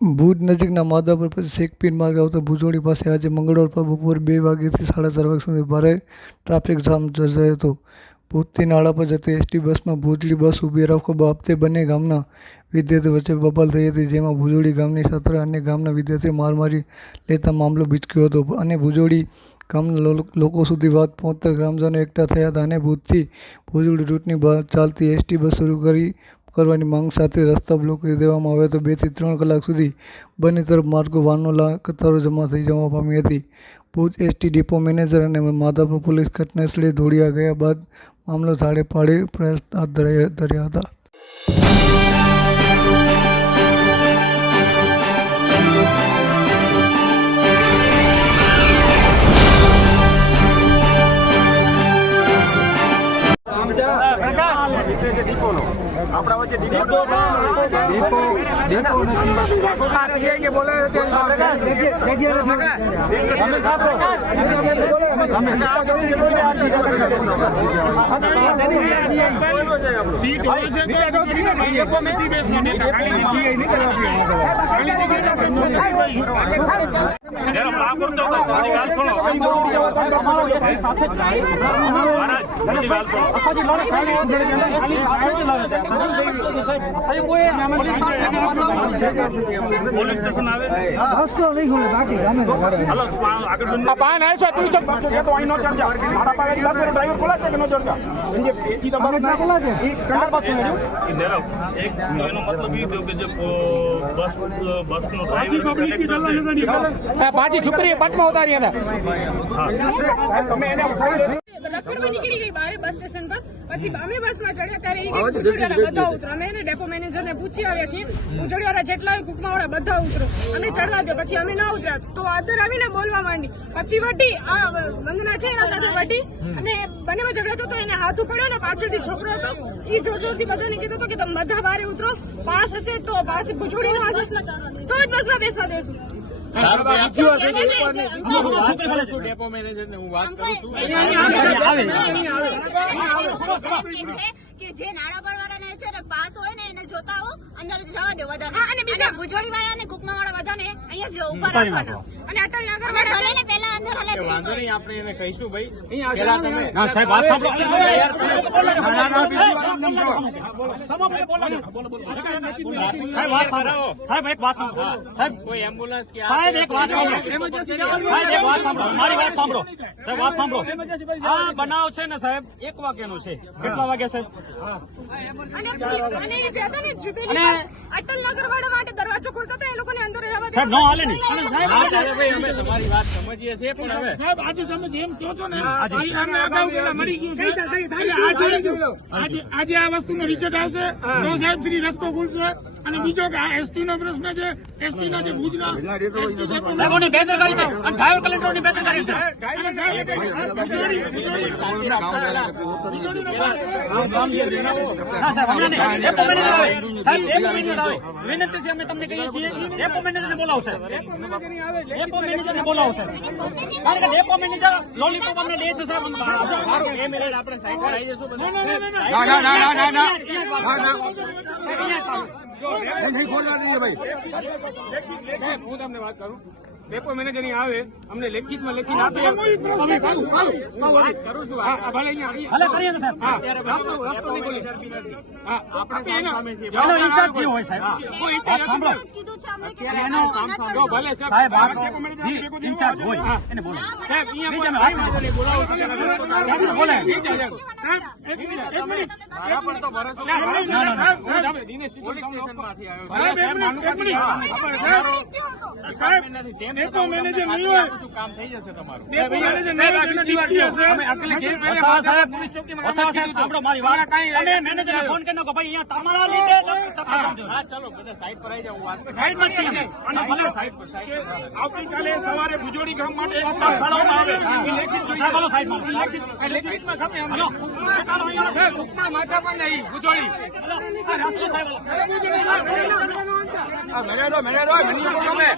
ભુજ નજીકના માધાપર પછી શેખપીર માર્ગ આવતા ભુજોડી પાસે આજે મંગળવાર પર બપોરે 2 વાગ્યાથી 4:30 વાગ્યા સુધી ભારે ટ્રાફિક જામ સર્જાયો હતો। ભુજથી નાળા પર જતી એસટી બસમાં ભુજડી બસ ઊભી રાખવા બાબતે બંને ગામના વિદ્યાર્થીઓ વચ્ચે બબાલ થઈ હતી, જેમાં ભુજોડી ગામની છાત્ર અન્ય ગામના વિદ્યાર્થીઓ માર મારી લેતા મામલો ભીચક્યો હતો અને ભુજોડી ગામના લોકો સુધી વાત પહોંચતા ગ્રામજનો એકઠા થયા હતા અને ભુજથી ભુજોડી રૂટની ચાલતી એસટી બસ શરૂ કરવાની માંગ સાથે રસ્તા બ્લોક કરી દેવામાં આવ્યા હતા। 2 થી 3 કલાક સુધી બંને તરફ માર્ગો વાહનો કતારો જમા થઈ જવા પામી હતી। ભુજ એસટી ડેપો મેનેજર અને માધાપર પોલીસ ઘટનાસ્થળે દોડ્યા ગયા બાદ મામલો ઝાડે પાડે પ્રયાસ હાથ ધર્યા હતા। આપણા વચ્ચે ડીપો पाँची छुकरी पट में उतारी રખડવા નીકળી ગઈ બારે બસ સ્ટેશન પર। પછી અમે બસમાં ચડ્યા ત્યારે ભુજોડીવાળા બધા ઉતરો। અમે એને ડેપો મેનેજરને પૂછી આવ્યા છીએ, ભુજોડીવાળા જેટલા હોય કુકમાવાળા બધા ઉતરો, અમે ચડવા દો। પછી અમે ના ઉતર્યા તો અંદર આવીને બોલવા માંડી। પછી વટી આ વંદના છે એના સાથે વટી અને બંનેમાં ઝઘડો થતો, એને હાથ ઉપાડ્યો ને પાછળથી છોકરો હતો એ જોર જોરથી બધાને કીધું હતું કે તમે બધા બારે ઉતરો, પાસ હશે તો પાસ ભુજોડીનો તો જ બસમાં બેસવા દેશું। डेपो मैनेजर ने हूँ बात करूँ કે જે નાણાપણ વાળાને છે ને પાસ હોય ને એને જોતા આવો, અંદર જવા દો બધાને, અને બીજા ભુજોડી વાળાને કુકમા વાળા બધાને અહીંયા જ ઉભા રાખવાના અને અટલ નગર વાળા ભલે ને પહેલા અંદર હલે છે। વાંધો નહીં, આપણે એને કહીશું ભાઈ। ના સાહેબ વાત સાંભળો, સાહેબ વાત સાંભળો, સાહેબ એક વાત સાંભળો, સાહેબ કોઈ એમ્બ્યુલન્સ કે સાહેબ એક વાત સાંભળો, સાહેબ એક વાત સાંભળો, મારી વાત સાંભળો, સાહેબ વાત સાંભળો। આ બનાવ છે ને સાહેબ 1 વાગ્યાનો છે। કેટલા વાગ્યા સાહેબ? અને એ જે હતા ને જુબેલી અટલ નગર વાળા માટે દરવાજો ખોલતા હતા, એ લોકોને અંદર રહેવા સાહેબ નો હાલે નહીં ભાઈ, અમે તમારી વાત સમજીએ છીએ પણ હવે સાહેબ આજે તમે જેમ કહો છો ને અગાઉ પેલા મરી ગયું છે। આજે આ વસ્તુનો રિઝલ્ટ આવશે તો સાહેબ શ્રી રસ્તો ખુલશે। અને બીજો કે આ એસટી નો પ્રશ્ન છે, એસટી ના જે ભુજના સાહેબોની બેદરકારી છે અને ડ્રાઈવર કલેક્ટરની બેદરકારી છે। ના સાહેબ હમણાં નહીં, ડેપો મેનેજર આવે, સાહેબ ડેપો મેનેજર આવે, વિનંતી છે અમે તમને કહીએ છીએ ડેપો મેનેજરને બોલાવશે, ડેપો મેનેજરને બોલાવશે, કારણ કે ડેપો મેનેજર લોલીપોપ અમને દે છે સાહેબ। આપણે સાઈડ પર આવી જશું બધા। नहीं खोलना नहीं है भाई। હું તમને વાત કરું, ડેપો મેનેજર અહીં આવે, અમને લેખિતમાં લખીને આપે, અમે વાત કરું છું ભલે અહીંયા ભલે કરીએ ને સાહેબ, રસ્તો નહીં ખોલી ઝડપી નથી। આપણે સામે છીએ એનો ઇન્ચાર્જ જે હોય સાહેબ, વાત સાંભળો કીધું છે અમને કે એનો જો ભલે સાહેબ વાત ઇન્ચાર્જ હોય એને બોલો સાહેબ બીજા અમે વાત કરીએ, બોલાવો બોલે પણ તો ભરોસો દિનેશ પોલીસ સ્ટેશનમાંથી આવ્યો સાહેબ ડેપો મેનેજર નહીં હોય, શું કામ થઈ જશે તમારું? ડેપો મેનેજર નહીં હોય, અમે અકલી ઘેર વસાવા સાહેબ, વસાવા સાહેબ સાંભળો મારી વાત, તમે મેનેજરને ફોન કરીને કહો ભાઈ અહીંયા તમારા લીધે હા ચાલો બધા સાઈડ પર આવી જાવ, વાત સાઈડમાં છીએ અને ભલે સાઈડ પર આવતીકાલે સવારે ભુજોડી ગામ માટે એક બસ ફાળવવામાં આવે, એ લેખિત જોઈએ, સાહેબ, હાલો સાઈડમાં. લેખિતમાં ખપે અમને। સાહેબ ઉપમા માથા પર નહીં ભુજોડી સાહેબ મેનેજો, મેનેજો, મેનેજો,